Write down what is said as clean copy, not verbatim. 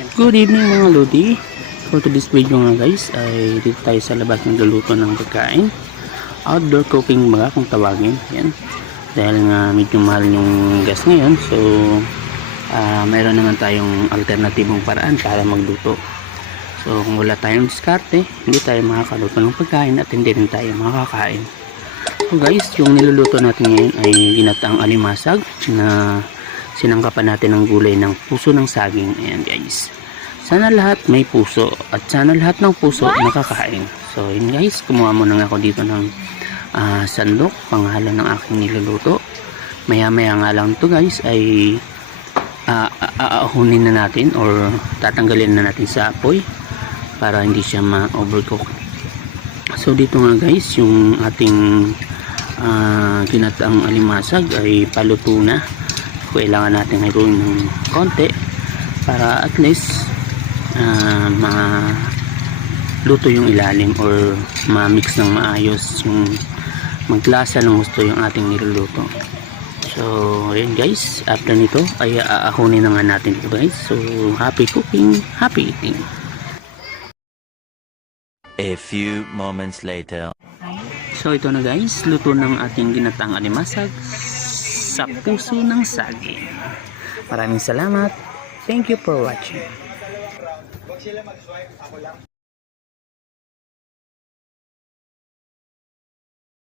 Good evening mga Lodi. For today's video nga guys ay dito tayo sa labas ng luluto ng pagkain. Outdoor cooking mga kung tawagin. Yan. Dahil nga medyo mahal yung gas ngayon, so mayroon naman tayong alternatibong paraan para magluto. So kung wala tayong diskarte, hindi tayo makakaluto ng pagkain at hindi rin tayo makakain. So guys, yung niluluto natin ngayon ay ginataang alimasag na sinangkapan natin ng gulay ng puso ng saging. Ayan guys, sana lahat may puso at sana lahat ng puso nakakain. So yun guys, kumuha muna nga ako dito ng sandok, pangalan ng aking niluluto. Maya maya nga lang to guys ay aahunin na natin or tatanggalin na natin sa apoy para hindi siya ma-overcook. So dito nga guys, yung ating ginataang alimasag ay paluto na. Kailangan natin haluin ng konti para at least maluto yung ilalim or ma-mix ng maayos yung maglasa ng gusto yung ating niluluto. So ayun guys, after nito ay aahunin na nga natin ito guys. So happy cooking, happy eating. A few moments later. So ito na guys, luto ng ating ginataang alimasag sa puso ng saging. Maraming salamat. Thank you for watching.